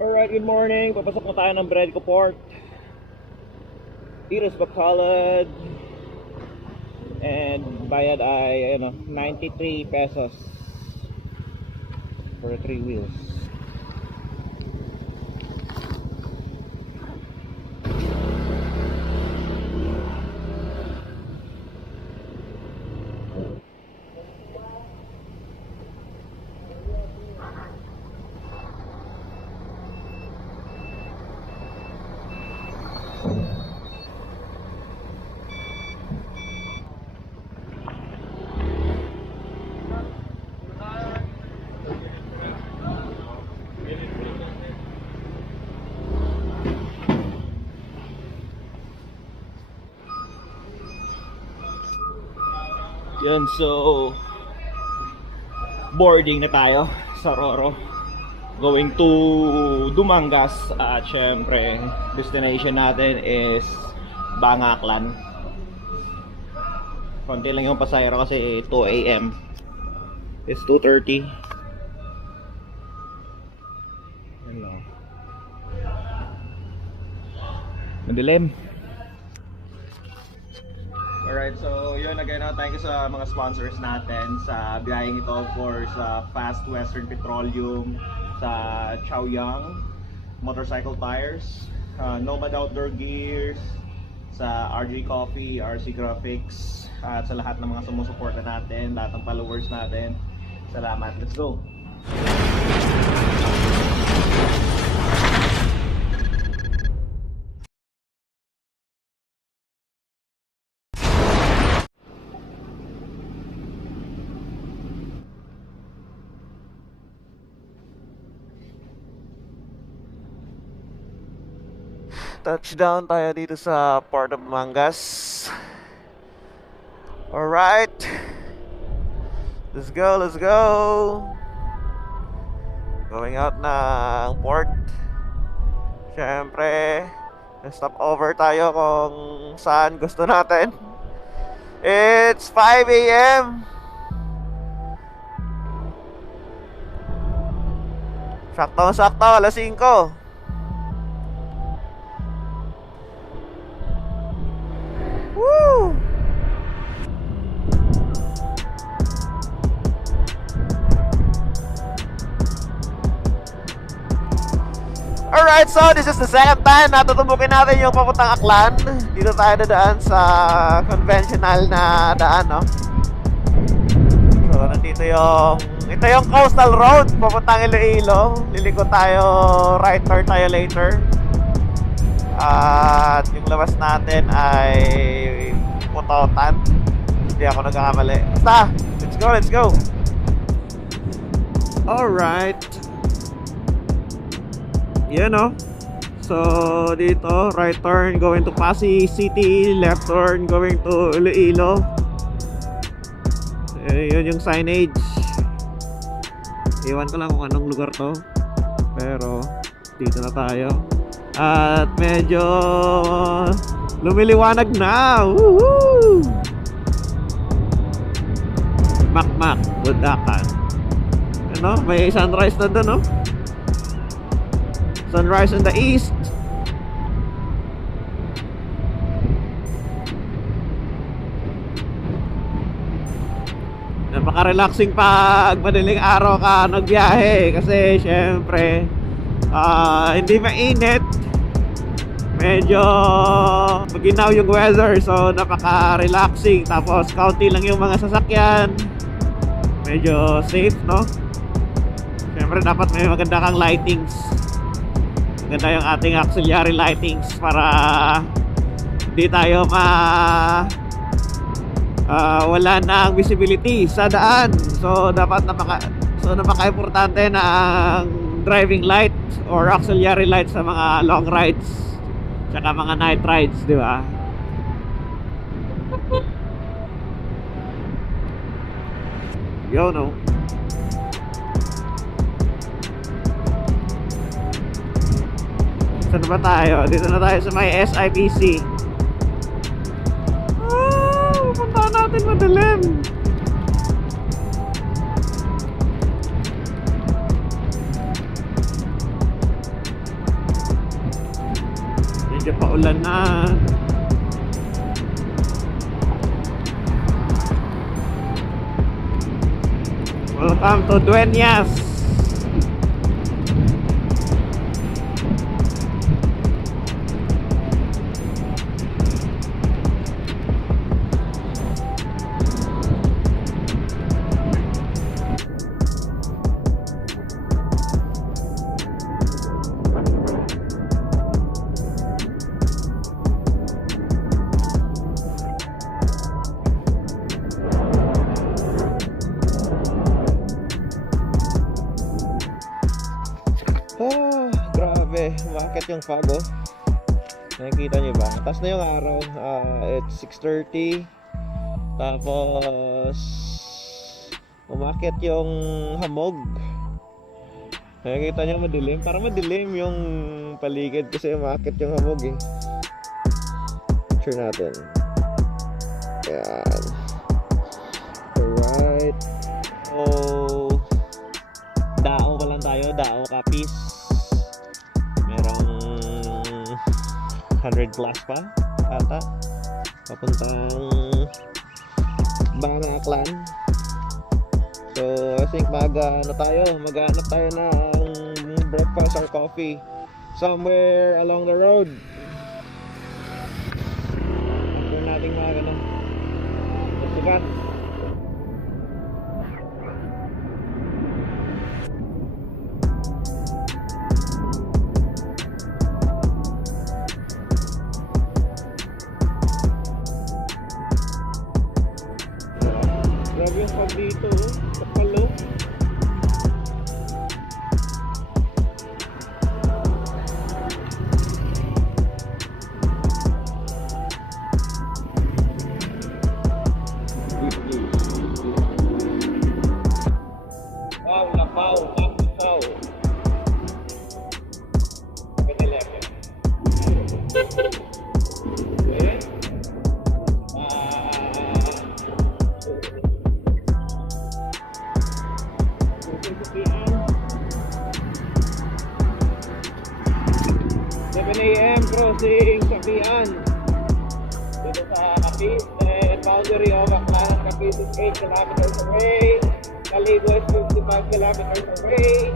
Alright, good morning. Papasok na tayo ng Bredco Port. Tiros Bacolod. And bayad ay 93 pesos for 3 wheels. Yun, so boarding na tayo sa Roro going to Dumangas at syempre destination natin is Bangaklan. Konti lang yung pasahero kasi 2 AM. It's 2:30. Hello. Madilim. Alright, so yun again, thank you sa mga sponsors natin sa biyaheng ito. Of course, Fast Western Petroleum, sa Chaoyang Motorcycle Tires, Nomad Outdoor Gears, sa RJ Coffee, RC Graphics, at sa lahat ng mga sumusuporta natin, lahat ng followers natin. Salamat, let's go! Touchdown tayo dito sa Port of Mangas. Alright, let's go, let's go. Going out ng port. Siyempre, stop over tayo kung saan gusto natin. It's 5 AM. Sakto-sakto, alas 5. Woo! Alright, so this is the second time na tutumbukin natin yung papuntang Aklan. Dito tayo dadaan sa conventional na daan, no? So, nandito ito yung coastal road papuntang Iloilo. Liliko tayo, right turn tayo later. At yung labas natin ay Putotan. Hindi ako nagkakamali. Basta, let's go, let's go. Alright. Yan o. So, dito, right turn going to Pasig City, left turn going to Iloilo. Yun yung signage. Iwan ko lang kung anong lugar to. Pero, dito na tayo. At medyo lumiliwanag na. Woohoo! Makmak, Budakan. Ano? May sunrise na doon, no? Sunrise in the east. Napaka-relaxing pag madaling araw ka nagbiyahe. Kasi syempre hindi mainit. Medyo maginaw yung weather. So napaka-relaxing. Tapos kaunti lang yung mga sasakyan. Medyo safe, no? Siyempre dapat may maganda kang lightings. Maganda yung ating auxiliary lightings para hindi tayo wala na ang visibility sa daan. So dapat napaka-importante na ang driving light or auxiliary light sa mga long rides tsaka mga night rides, di ba? Yo, no. Saan ba tayo? Dito na tayo sa may SIPC. Pupuntahan natin madilim. kasi paulan na. Welcome to Dueñas. Oh, grabe, umakit yung fog, oh. Nakikita nyo ba? Taas na yung araw. It's 6:30. Tapos umakit yung hamog. Nakikita nyo madilim. Parang madilim yung paligid kasi umakit yung hamog, eh. Picture natin. Ayan. Alright. Oh, dao pa lang tayo. Dao Capiz. Merong 100 plus pa ata papuntang Banga Aklan. So I think maghanap tayo ng breakfast or coffee somewhere along the road. After nating sugat. Grabe yung pag dito, kapalo. Wow, Lapaw, Lapaw. Pinileke. Okay. AM crossing Sabian dito sa Capiz, and boundary of Aklan. Capiz is 8 kilometers away, Caligo is 55 kilometers away.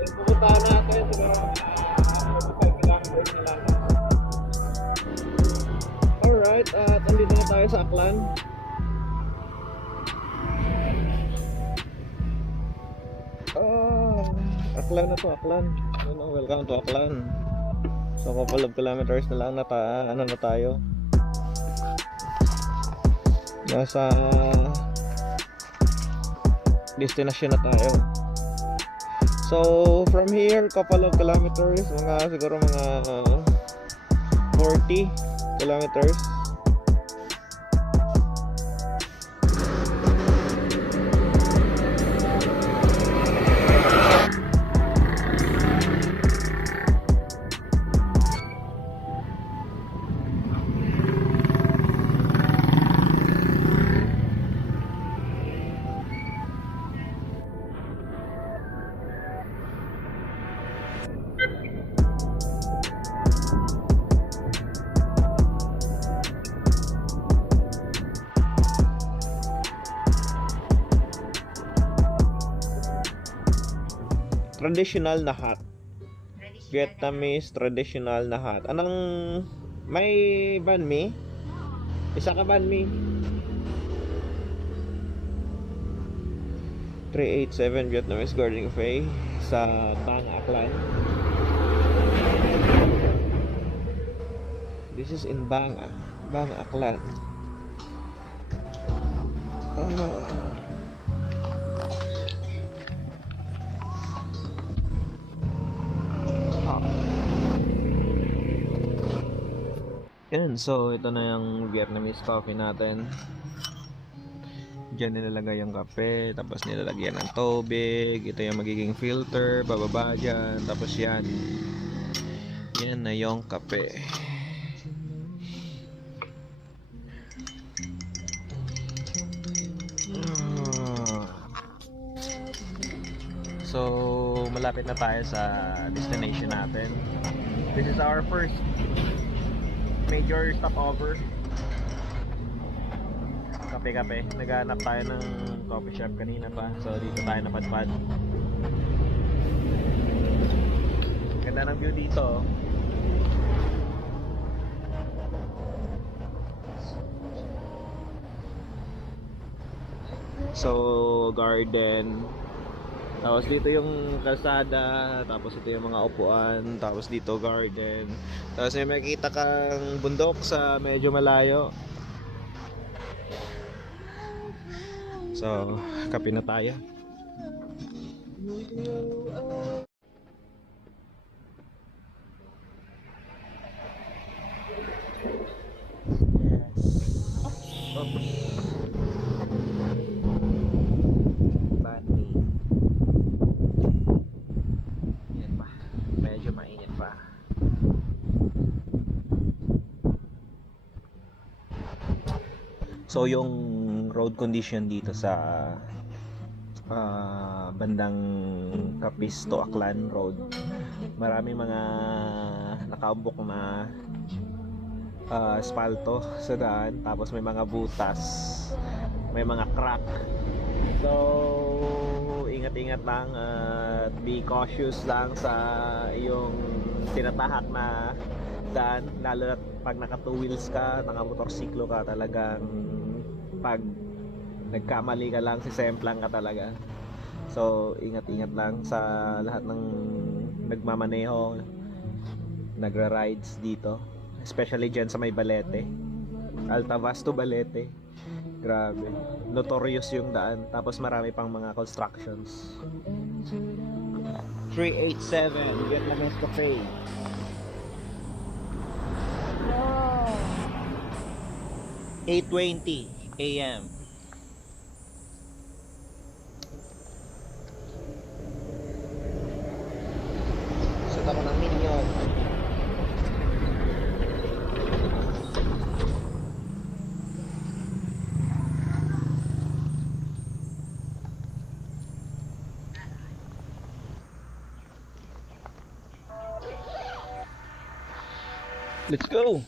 Then pumunta natin siguro 45 kilometers na lang. Alright, at andito na tayo sa Aklan. Aklan na to, Aklan. Welcome to Aklan. So couple of kilometers na lang na tayo. Nasa destination na tayo. So from here, couple of kilometers, siguro mga 40 kilometers. Traditional na hat. Vietnamese traditional na hat. Anong may banh mi? Isa ka banh mi? 387 Vietnamese Garden Cafe sa Banga Aklan. This is in Banga Aklan. Yan, so ito na yung Vietnamese coffee natin. Diyan nilalagay yung kape, tapos nilalagyan ng tubig. Ito yung magiging filter, bababa dyan. Tapos yan na yung kape. So malapit na tayo sa destination natin. This is our first major stopover. Kape-kape. Naghanap tayo ng coffee shop kanina pa. So dito tayo napadpad. Ganda ng view dito. So garden. Tapos dito yung kalsada, tapos ito yung mga upuan, tapos dito garden. Tapos may makikita kang bundok sa medyo malayo. So, kape na tayo. Bani. Yan pa. Medyo mainit pa. So yung road condition dito sa bandang Capiz to Aklan Road, maraming mga nakaumbok na asfalto sa daan, tapos may mga butas, may mga crack. So ingat-ingat lang at be cautious lang sa yung tinatahak na daan, lalo na pag naka two wheels ka, naka motorsiklo ka, talagang pag nagkamali ka lang, sisemplang ka talaga. So ingat-ingat lang sa lahat ng nagmamaneho, nagra-rides dito, especially dyan sa may Balete, Altavas to Balete. Grabe, notorious yung daan, tapos marami pang mga constructions. 387 Vietnamese Cafe. 8:20 AM. Set ako ng Minion. Let's go.